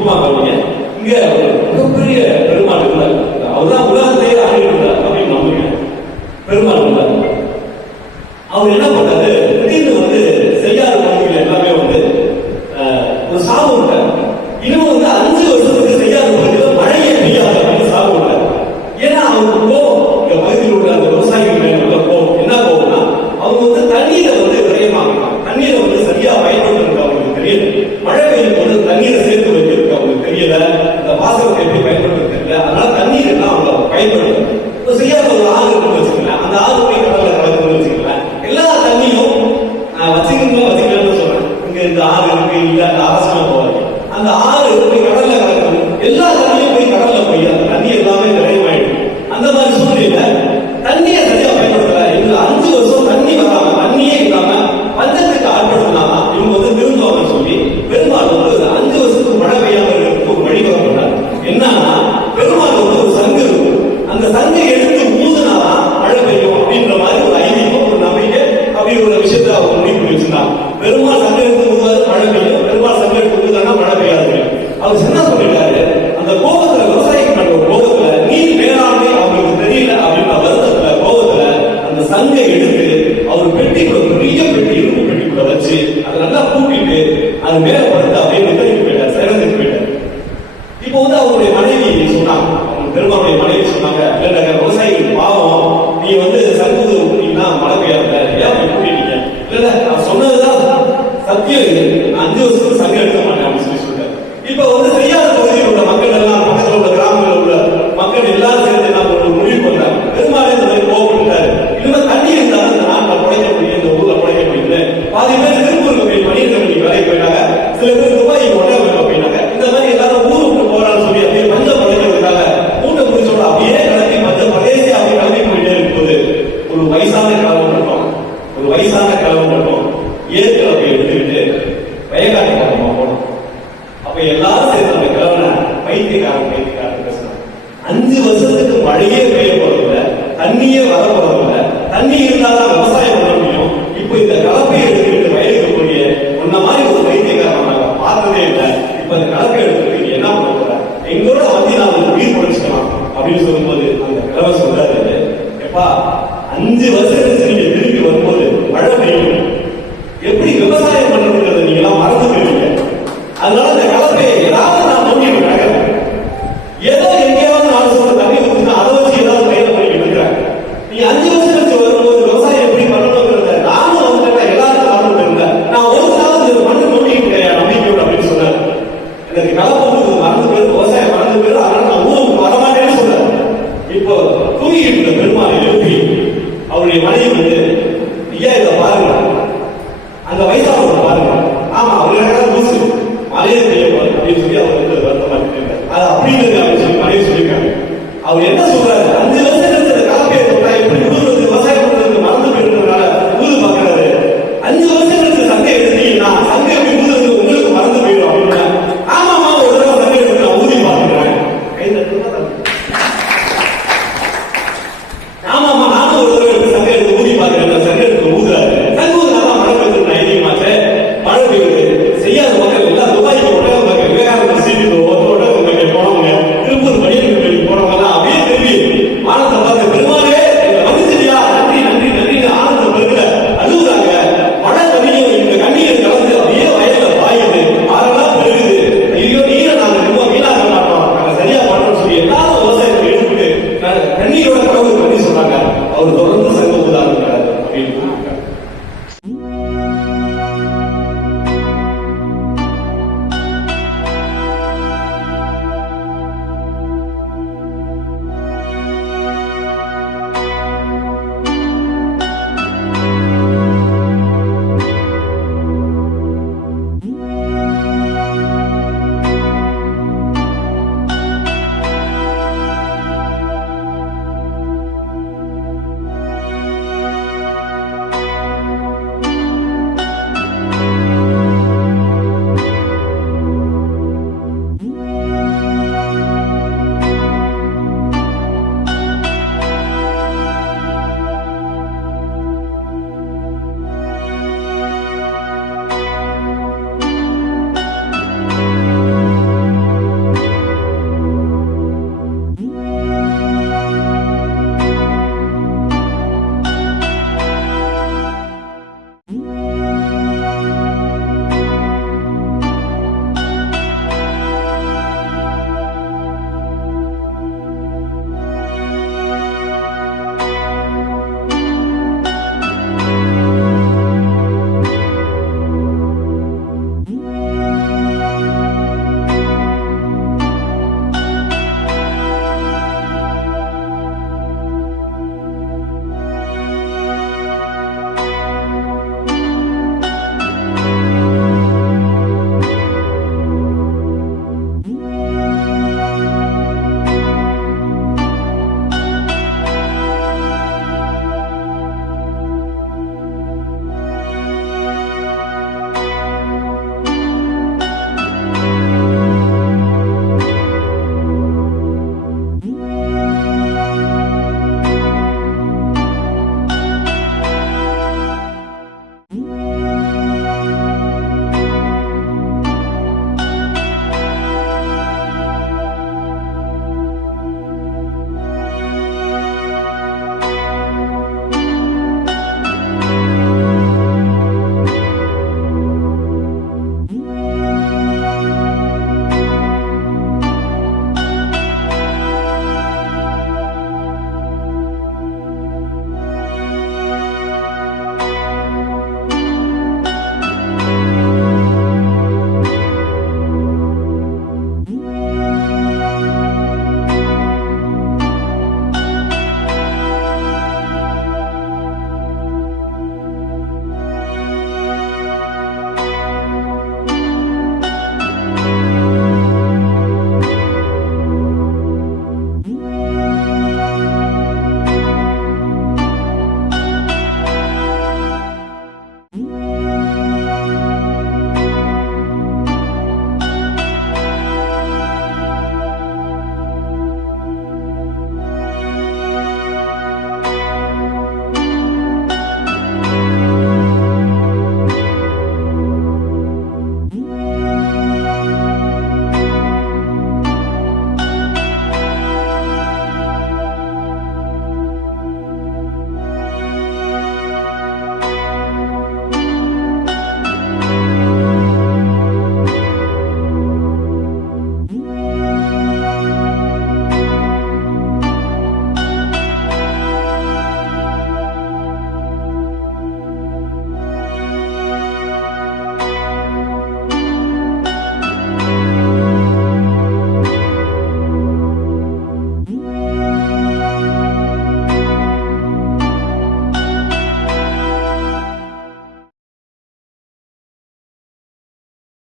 நுட்பமா கவனிங்க. இங்க ஒரு மிகப்பெரிய பெருமாள் இருந்தார். அவர்தான் உலகத்தையே ஆகியிருந்தார் அப்படின்னு நம்புங்க. பெருமாள் இருந்தார். அவர் என்ன பண்ணாரு, திடீர்னு வந்து செய்யாத பணிகள் எல்லாமே வந்து ஒரு சாபம் விட்டார். இன்னும் வந்து 5 வருஷத்துக்கு செய்யாத பணிகள் மழையே பெய்யாது அப்படின்னு சாபம் விட்டார். ஏன்னா அவருக்கு இங்க பகுதியில் உள்ள அந்த விவசாயிகள் மேல என்ன போகும்னா, அவங்க வந்து தண்ணீரை வந்து விரயமாக்கலாம், தண்ணீரை வந்து சரியா பயன்படுத்துறதுக்கு அவங்களுக்கு தெரியல. மழை பெய்யும் போது தண்ணீரை சேர்த்து வைக்கிறதுக்கு அவங்களுக்கு தெரியல, இந்த வாசகத்தை எப்படி பயன்படுத்த தெரியல. அதனால தண்ணீர் எல்லாம் அவங்க பயன்படுத்தணும். இப்போ செய்யாத ஒரு ஆறு இருக்குன்னு வச்சுக்கலாம், அந்த ஆறு போய் கடல்ல கலக்குன்னு வச்சுக்கலாம். எல்லா தண்ணியும் வச்சுக்கலாம்னு சொல்றேன். இங்க இந்த ஆறு இருக்கு, இல்ல அந்த அரசு போவாங்க, அந்த ஆறு போய் கடல்ல கலக்கணும். எல்லா தண்ணியும் போய் கடல்ல போய் அந்த தண்ணி எல்லாமே விரயமாயிடும். அந்த மாதிரி சூழ்நிலை தண்ணியை சரியா பயன்படுத்தல. இவங்க 5 வருஷம் தண்ணி வராம, தண்ணியே இல்லாம பஞ்சத்துக்கு ஆட்படுத்தினாங்க. இவங்க வந்து திருந்துவாங்கன்னு சொல்லி பெருமாள் வந்து 5 வருஷத்துக்கு மழை பெய்யாம இருக்கிறதுக்கு ஒரு வழி வரப்பட்டார். என்னன்னா, பெருமாள் வந்து ஒரு சங்கு இருக்கும், அந்த சங்கை எடுத்து ஊதுனாதான் மழை பெய்யும் அப்படின்ற மாதிரி ஒரு ஐதீகம், ஒரு நம்பிக்கை, அப்படி ஒரு விஷயத்தை அவங்க முடிவு பண்ணி வச்சிருந்தாங்க. பெருமாள் சங்கை எடுத்து ஊதுவாரு, மழை பெய்யும். பெருமாள் சங்கை எடுத்து ஊதுனா மழை பெய்யாது. அவர் என்ன சொல்லிட்டாரு, அந்த கோபத்துல, விவசாயிக்கு பண்ண ஒரு கோபத்துல, நீர் மேலாண்மை அவங்களுக்கு தெரியல அப்படின்ற வருத்தத்துல, கோபத்துல அந்த சங்கை எடுத்து அவர் பெட்டிக்குள்ள, பெரிய பெட்டி, இரும்பு பெட்டிக்குள்ள வச்சு அதை நல்லா பூட்டிட்டு அது மேல படுத்து அப்படியே நிறுத்திட்டு போயிட்டார், சிறந்துட்டு போயிட்டார். இப்போ வந்து அவருடைய மனைவி சொன்னாங்க, பெருமாளுடைய மனைவி சொன்னாங்க, இல்ல விவசாயிகள் பாவம், நீ வந்து சங்கு ஊட்டினா மழை பெய்யாத, ஏன் அப்படி கூட்டிட்டீங்க? இல்ல நான் சொன்னதுதான் சத்தியம், 5 வருஷத்துக்கு சங்கம் எடுக்க மாட்டேன் அப்படின்னு சொல்லி சொல்லிட்டாரு. இப்ப வந்து செய்யாத பகுதியில் உள்ள மக்கள் எல்லாம், பக்கத்தில் உள்ள கிராமங்களில் உள்ள மக்கள் எல்லாரும் சேர்ந்து என்ன ஒரு முடிவு பண்றாங்க, பெருமாளே இந்த மாதிரி கோபப்பட்டாரு, இனிமே தண்ணி இருந்தாலும் இந்த நாட்டில் குறைக்க முடியும், இந்த ஊர்ல குறைக்க முடியுது. பாதி பேர் திருப்பூருக்கு போய் பணியிட வேலைக்கு போயிட்டாங்க, சில பேர் துபாய்க்கு ஒட்டை போயிட்டாங்க. இந்த மாதிரி எல்லாரும் ஊருக்கு போறான்னு சொல்லி அப்படியே பஞ்சம் படைக்கிறதுக்காக கூட்ட புரிச்சோட அப்படியே கிளம்பி பஞ்சம் பதேசி அப்படியே கிளம்பி போயிட்டே இருக்கும்போது ஒரு வயசான கிழவன் மட்டும், ஒரு வயசான கிழவன் மட்டும் ஏற்கிழமை எடுத்துக்கிட்டு வயக்காட்டு கிழமை போனோம். அப்ப எல்லாரும் சேர்ந்து அந்த கிழவனை பைத்தியக்காரன் பேசினாங்க. 5 வருஷத்துக்கு மழையே பெய்ய போறதில்ல, தண்ணியே வர போறதில்ல, தண்ணி இருந்தாதான் விவசாயம் பண்ண முடியும். இப்போ இந்த கலப்பை எடுத்துக்கிட்டு வயலுக்கு போய் உன்ன மாதிரி ஒரு பைத்தியக்காரன் நாங்க பார்த்ததே இல்லை. இப்ப இந்த கலப்பை எடுத்துக்கிட்டு நீ என்ன பண்ண போற, எங்களோட வந்து நான் உயிர் பொழிச்சுக்கலாம் அப்படின்னு சொல்லும்போது அந்த கிழமை சொல்றாரு, எப்பா 5 வருஷம் கழிச்சு நீங்க திரும்பி வரும்போது மழை பெய்யும், எப்படி விவசாயம் பண்றதுங்கிறத நீங்க எல்லாம் மறந்து போயிருவீங்க. அதனால இந்த கலப்பையை ஏதாவது நான் நோக்கி விடுறாங்க, ஏதோ எங்கேயாவது 4 வருஷம் தண்ணி ஊற்றுனா அதை வச்சு ஏதாவது பயிர் பண்ணிட்டு இருக்கிறாங்க. நீங்க 5 வருஷம் கழிச்சு வரும்போது விவசாயம் எப்படி பண்ணணுங்கிறத நானும் வந்து எல்லாருக்கும் வரணும் இருந்தேன். நான் ஒரு நாள் இந்த மண்ணு நோக்கிட்டு கிடையாது நம்பிக்கையோடு அப்படின்னு சொன்னேன். எனக்கு கலப்பை ஊற்றுறது மறந்து போயிரு, விவசாயம் மறந்து போயிரு, அதனால நான் ஊருக்கு வரமாட்டேன்னு சொன்னேன். இப்போ தூங்கிட்டு இருந்த பெருமாளை எழுப்பி அவருடைய மனைவி வந்து, ஐயா இதை பாருங்க, அந்த வயசானவரை பாருங்க, ஆமா அவரு லூசு மழையே பெய்யப்படும் அப்படின்னு சொல்லி அவர் வந்து வருத்தமா இருக்காரு. அது அப்படின்னு சொல்லி மனைவி சொல்லியிருக்காங்க. அவர் என்ன சொல்றாரு, 5 வருஷம்